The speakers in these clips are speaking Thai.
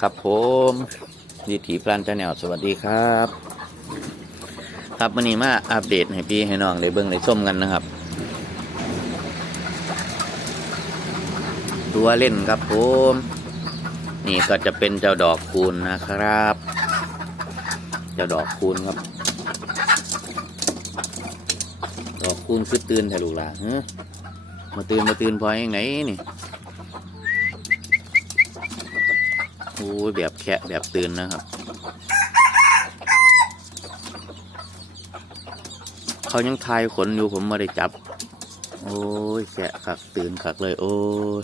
ครับผมวิถีพลันชาแนลสวัสดีครับ ครับวันนี้มาอัปเดตให้พี่ให้น้องได้เบิ่งได้ชมกันนะครับ ตัวเล่นครับผมนี่ก็จะเป็นเจ้าดอกคูณนะครับ เจ้าดอกคูณครับ ดอกคูณคือตื่นแถลูกหลานเฮ้มาตื่นมาตื่นพอยังไหนนี่ โอ้ยแบบแคะแบบตื่นนะครับ เขายังทายขนอยู่ผมไม่ได้จับ โอ้ยแคะขักตื่นขักเลย โอ้ย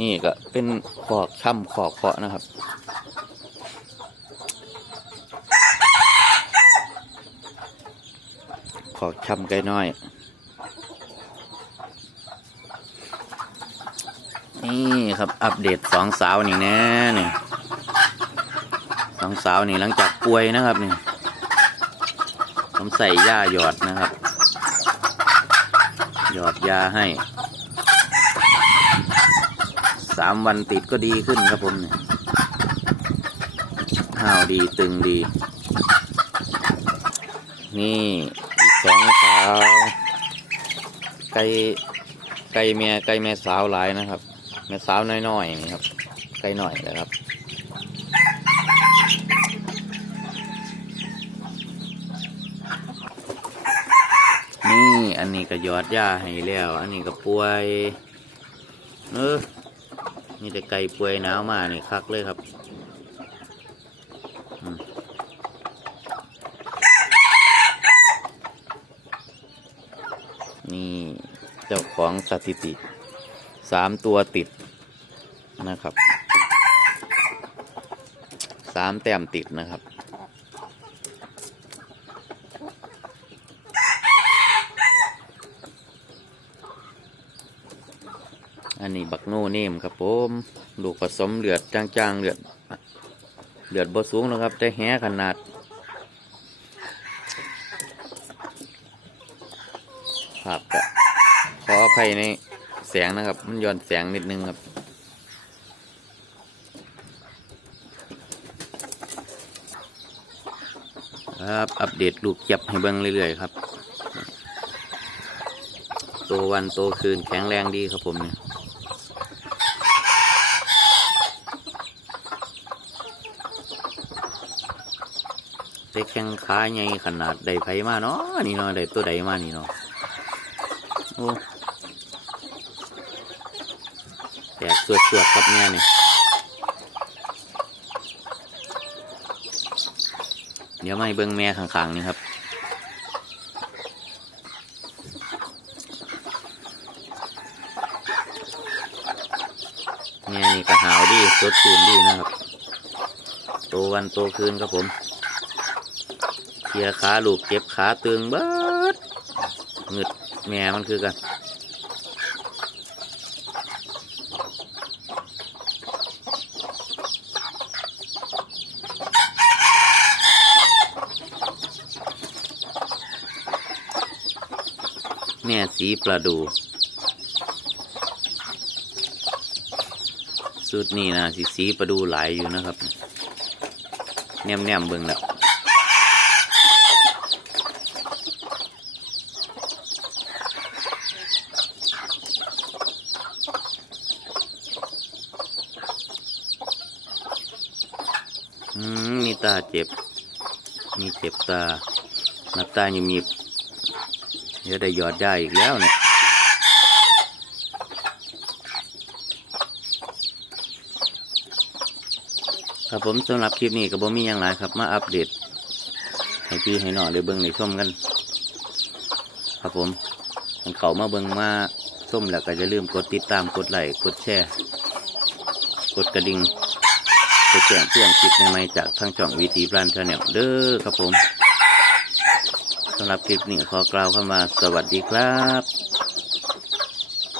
นี่ก็เป็นขอกช่ำขอกเพาะนะครับ ขอกช่ำไก่น้อย นี่ครับอัปเดตสองสาวนี่แน่นี่สองสาวนี่หลังจากป่วยนะครับนี่ผมใส่ยาหยอดนะครับ หยอดยาให้ สามวันติดก็ดีขึ้นครับผมเนี่ยห้าวดีตึงดี นี่อีกสองสาวไก่ไก่เมียไก่แม่สาวหลายนะครับแม่สาวน้อยๆนี่ครับไก่หน่อยนะครับนี่อันนี้ก็ยอดยาให้แล้ว อันนี้ก็ป่วย เออ นี่แต่ไก่ป่วยหนาวมานี่คักเลยครับนี่เจ้าของสถิติสามตัวติดนะครับสามแต้มติดนะครับ อันนี้บักโน่เนมครับผมลูกผสมเลือดจางๆเลือดเลือดบ่สูงนะครับ แต่แห้ขนาดครับก็ขออภัยในแสงนะครับ มันย้อนแสงนิดนึงครับครับอัปเดตลูกเจ็บให้เบิ่งเรื่อยๆครับโตวันโตคืนแข็งแรงดีครับผมเนี่ย ได้แข้งขาใหญ่ขนาดได้ไผมาเนาะนี่เนาะได้ตัวใดมานี่เนาะโอ้แตกสวดสวดๆครับเนี่ยนี่เดี๋ยวมาให้เบิ้งแม่ข้างๆนี่ครับแม่นี่ก็หาวดีสดชื่นดีนะครับโตวันโตคืนครับผม เคลียขาลูกเจ็บขาตึงเบิดหงึดแม่มันคือกันแม่สีประดู สุดนี่นะสีสีประดูหลายอยู่นะครับ แนมแนมเบิ่งแล้ว มมีตาเจ็บ มีเจ็บตาหนับตายังมีบเดี๋ยวได้หยอดได้อีกแล้วเนี่ยครับผมสำหรับคลิปนี้ก็บ่มีอย่างไรครับ มาอัปเดตให้พี่ให้หน้องได้เบิ่งได้มกัน ครับผมเขามาเบิ่งมาชมแล้วก็จะลืมกดติดตามกดไลค์กดแชร์ กดกระดิ่ง ไปแจ้งเพื่อนคลิปใหม่ๆจากทางจ่องวีทีพลันชาแนลเด้อครับผมสำหรับคลิปนี้ขอกล่าวเข้ามาสวัสดีครับ